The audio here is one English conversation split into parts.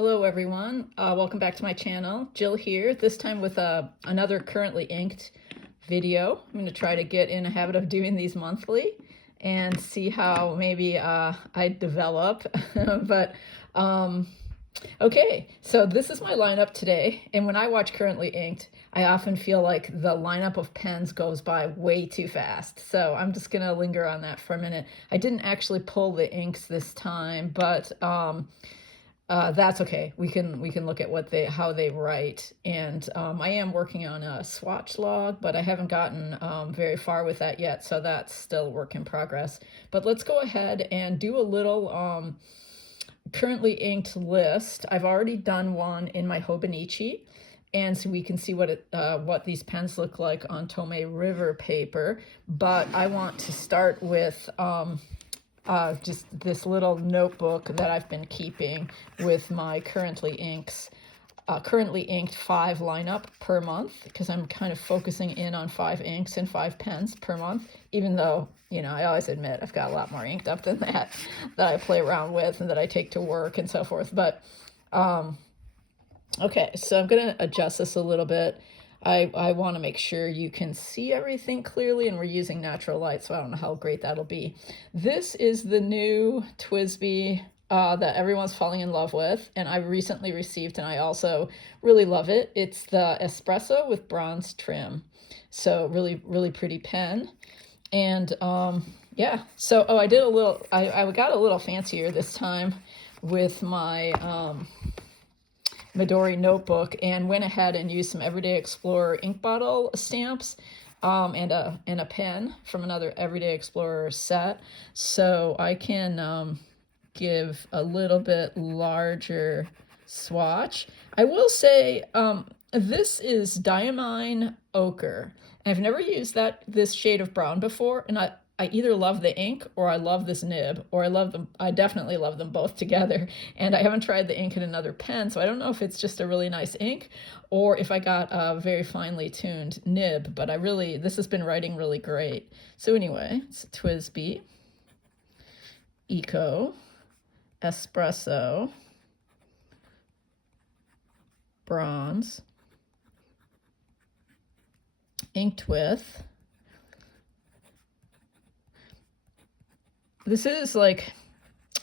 Hello everyone, welcome back to my channel. Jill here, this time with another currently inked video. I'm going to try to get in a habit of doing these monthly and see how maybe I develop. But okay, so this is my lineup today, and when I watch Currently Inked, I often feel like the lineup of pens goes by way too fast. So I'm just going to linger on that for a minute. I didn't actually pull the inks this time, but that's okay. We can look at how they write, and I am working on a swatch log, but I haven't gotten very far with that yet, so that's still work in progress. But let's go ahead and do a little currently inked list. I've already done one in my Hobonichi, and so we can see what these pens look like on Tomei River paper. But I want to start with just this little notebook that I've been keeping with my currently inked 5 lineup per month, because I'm kind of focusing in on 5 inks and 5 pens per month, even though, you know, I always admit I've got a lot more inked up than that I play around with and that I take to work and so forth. But okay, so I'm going to adjust this a little bit. I want to make sure you can see everything clearly, and we're using natural light, so I don't know how great that'll be. This is the new TWSBI that everyone's falling in love with, and I recently received, and I also really love it. It's the Espresso with bronze trim. So really, really pretty pen. And yeah, so I did a little, I got a little fancier this time with my Midori notebook, and went ahead and used some Everyday Explorer ink bottle stamps and a pen from another Everyday Explorer set, so I can give a little bit larger swatch. I will say this is Diamine Ochre. I've never used this shade of brown before, and I either love the ink or I love this nib, or I love them. I definitely love them both together. And I haven't tried the ink in another pen, so I don't know if it's just a really nice ink or if I got a very finely tuned nib, but this has been writing really great. So anyway, it's TWSBI Eco Espresso Bronze, inked with. This is like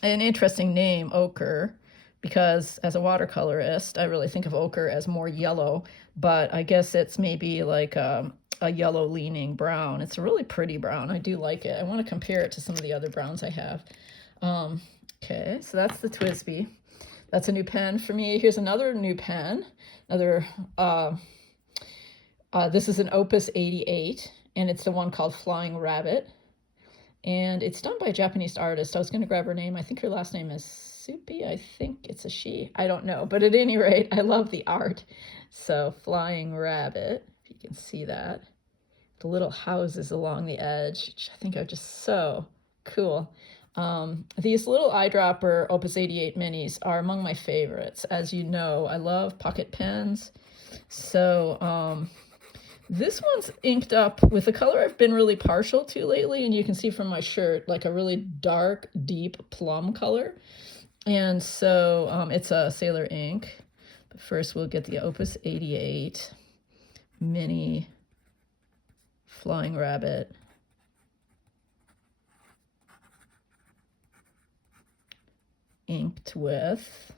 an interesting name, ochre, because as a watercolorist, I really think of ochre as more yellow, but I guess it's maybe like a yellow leaning brown. It's a really pretty brown. I do like it. I want to compare it to some of the other browns I have. Okay, so that's the TWSBI. That's a new pen for me. Here's another new pen. This is an Opus 88, and it's the one called Flying Rabbit. And it's done by a Japanese artist. I was going to grab her name. I think her last name is Supi. I think it's a she. I don't know. But at any rate, I love the art. So Flying Rabbit, if you can see that. The little houses along the edge, which I think are just so cool. These little eyedropper Opus 88 minis are among my favorites. As you know, I love pocket pens. So this one's inked up with a color I've been really partial to lately, and you can see from my shirt, like a really dark, deep plum color. And so it's a Sailor ink. But first we'll get the Opus 88 mini Flying Rabbit. Inked with.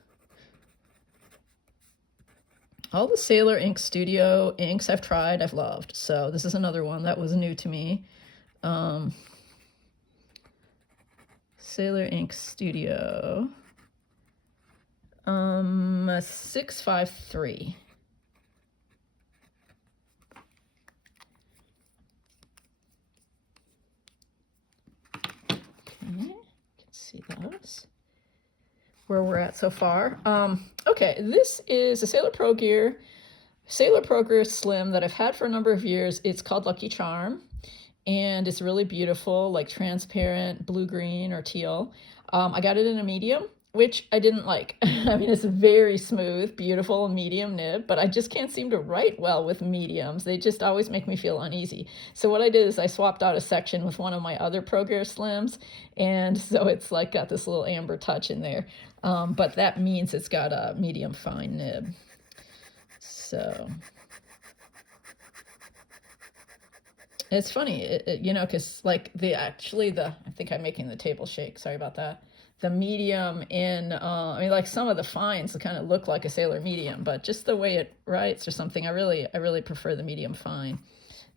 All the Sailor Ink Studio inks I've tried, I've loved. So this is another one that was new to me. Sailor Ink Studio 653. Okay, you can see those. Where we're at so far. Okay, this is a Sailor Pro Gear Slim that I've had for a number of years. It's called Lucky Charm, and it's really beautiful, like transparent blue-green or teal. I got it in a medium, which I didn't like. I mean, it's a very smooth, beautiful medium nib, but I just can't seem to write well with mediums. They just always make me feel uneasy. So what I did is I swapped out a section with one of my other Pro Gear Slims, and so it's like got this little amber touch in there. but that means it's got a medium fine nib. So it's funny, you know, because like I think I'm making the table shake. Sorry about that. The medium in, I mean, like some of the fines kind of look like a Sailor medium, but just the way it writes or something, I really prefer the medium fine.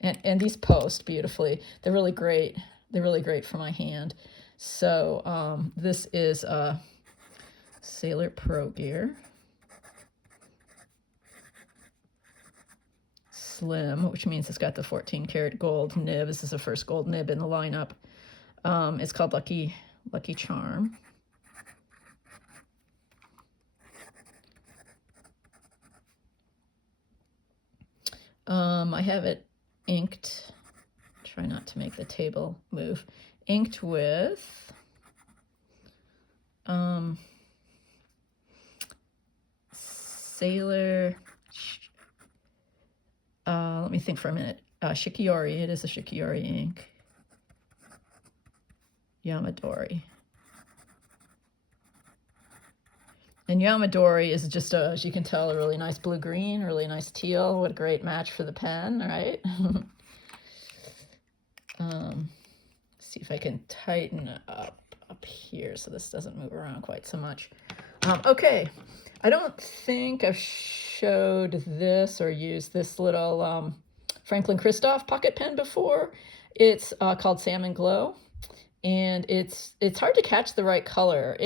And these post beautifully. They're really great. They're really great for my hand. So this is a Sailor Pro Gear Slim, which means it's got the 14 karat gold nib. This is the first gold nib in the lineup. It's called Lucky Charm. I have it inked. Try not to make the table move. Inked with Sailor. Let me think for a minute. Shikiori. It is a Shikiori ink. Yamadori. And Yamadori is just, as you can tell, a really nice blue-green, really nice teal. What a great match for the pen, right? See if I can tighten up here so this doesn't move around quite so much. Okay, I don't think I've showed this or used this little Franklin Christoph pocket pen before. It's called Salmon Glow, and it's hard to catch the right color.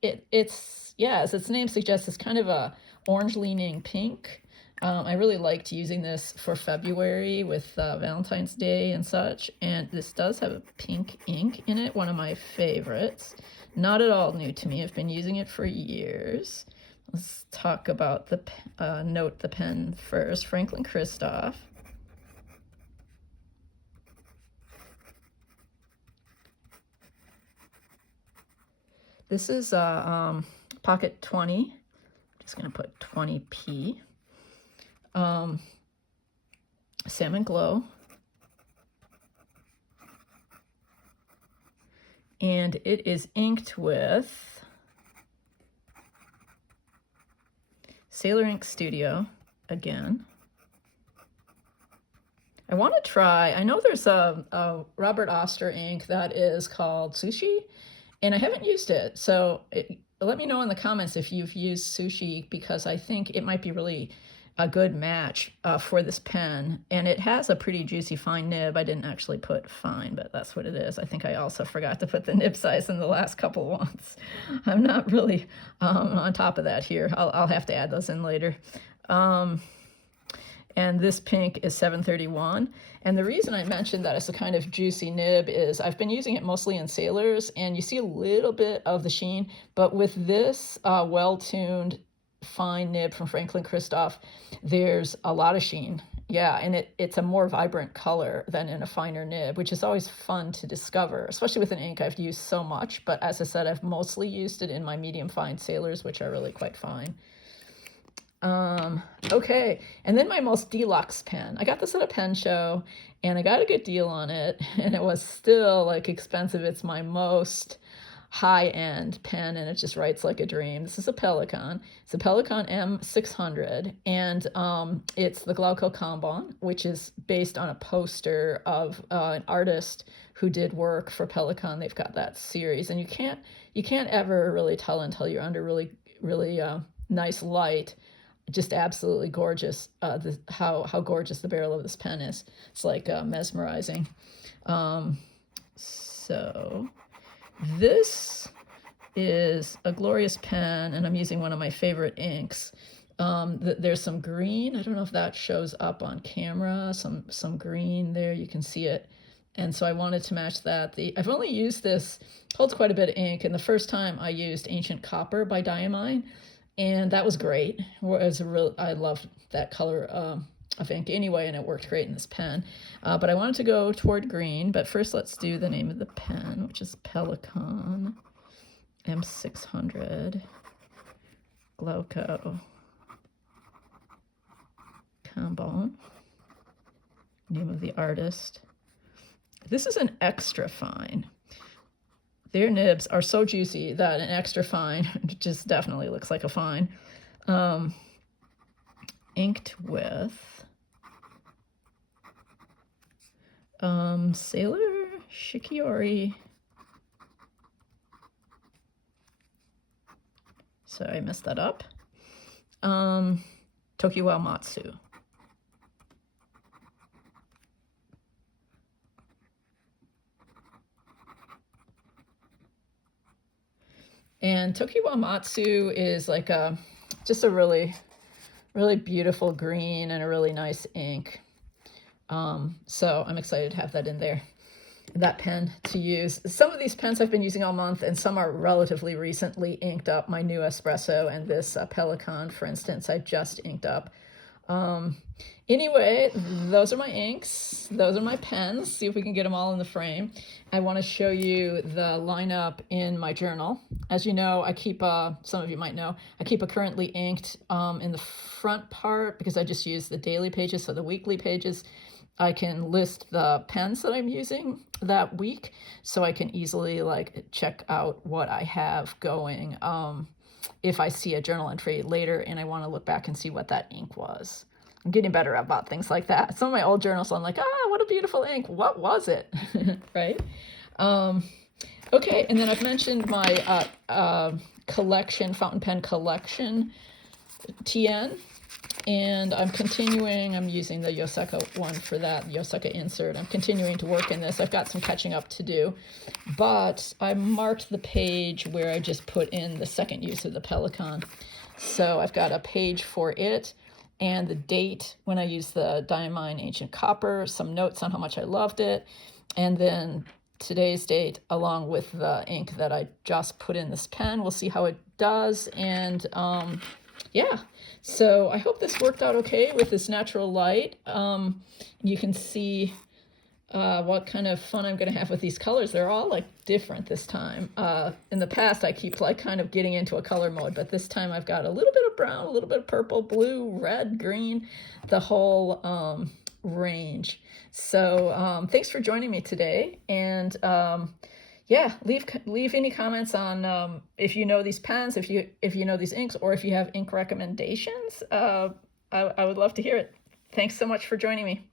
It's, yeah, as its name suggests, it's kind of a orange-leaning pink. I really liked using this for February with Valentine's Day and such, and this does have a pink ink in it, one of my favorites. Not at all new to me. I've been using it for years. Let's talk about the note the pen first. Franklin Christoph. This is Pocket 20. Just going to put 20p. Salmon Glow. And it is inked with Sailor Ink Studio again. I want to try, I know there's a Robert Oster ink that is called Sushi, and I haven't used it. So let me know in the comments if you've used Sushi, because I think it might be really a good match for this pen. And it has a pretty juicy fine nib. I didn't actually put fine, but that's what it is. I think I also forgot to put the nib size in the last couple ones. I'm not really on top of that here. I'll have to add those in later. And this pink is 731. And the reason I mentioned that it's a kind of juicy nib is I've been using it mostly in Sailors, and you see a little bit of the sheen, but with this well-tuned fine nib from Franklin Christoph, there's a lot of sheen. Yeah, and it's a more vibrant color than in a finer nib, which is always fun to discover, especially with an ink I've used so much. But as I said, I've mostly used it in my medium fine Sailors, which are really quite fine. Okay, and then my most deluxe pen. I got this at a pen show, and I got a good deal on it, and it was still like expensive. It's my most high-end pen, and it just writes like a dream. This is a Pelikan. It's a Pelikan M600, and it's the Glauco Kanban, which is based on a poster of an artist who did work for Pelikan. They've got that series, and you can't ever really tell until you're under really nice light. Just absolutely gorgeous. How gorgeous the barrel of this pen is. It's like mesmerizing. So this is a glorious pen, and I'm using one of my favorite inks. There's some green. I don't know if that shows up on camera. Some green there. You can see it. And so I wanted to match that. I've only used this, holds quite a bit of ink, and the first time I used Ancient Copper by Diamine, and that was great. I love that color of ink anyway, and it worked great in this pen. But I wanted to go toward green, but first let's do the name of the pen, which is Pelikan M600 Glauco Kanban. Name of the artist. This is an extra fine. Their nibs are so juicy that an extra fine just definitely looks like a fine. Inked with Sailor Shikiori. Sorry, I messed that up. Tokiwa Matsu. And Tokiwa Matsu is like just a really beautiful green and a really nice ink. So I'm excited to have that in there, that pen to use. Some of these pens I've been using all month, and some are relatively recently inked up. My new espresso and this Pelikan, for instance, I just inked up. Anyway, those are my inks. Those are my pens. See if we can get them all in the frame. I want to show you the lineup in my journal. As you know, I keep, some of you might know, I keep a currently inked in the front part because I just use the daily pages. So the weekly pages, I can list the pens that I'm using that week, so I can easily like check out what I have going. If I see a journal entry later and I want to look back and see what that ink was. I'm getting better about things like that. Some of my old journals, I'm like, what a beautiful ink. What was it? Right? Okay, and then I've mentioned my collection, fountain pen collection, TN. And I'm continuing, I'm using the Yoseka one for that, Yoseka insert. I'm continuing to work in this. I've got some catching up to do, but I marked the page where I just put in the second use of the Pelikan. So I've got a page for it and the date when I used the Diamine Ancient Copper, some notes on how much I loved it, and then today's date along with the ink that I just put in this pen. We'll see how it does, and yeah, so I hope this worked out okay with this natural light. You can see what kind of fun I'm going to have with these colors. They're all like different this time. In the past, I keep like kind of getting into a color mode, but this time I've got a little bit of brown, a little bit of purple, blue, red, green, the whole range. So thanks for joining me today. And yeah, leave any comments on if you know these pens, if you know these inks, or if you have ink recommendations. I would love to hear it. Thanks so much for joining me.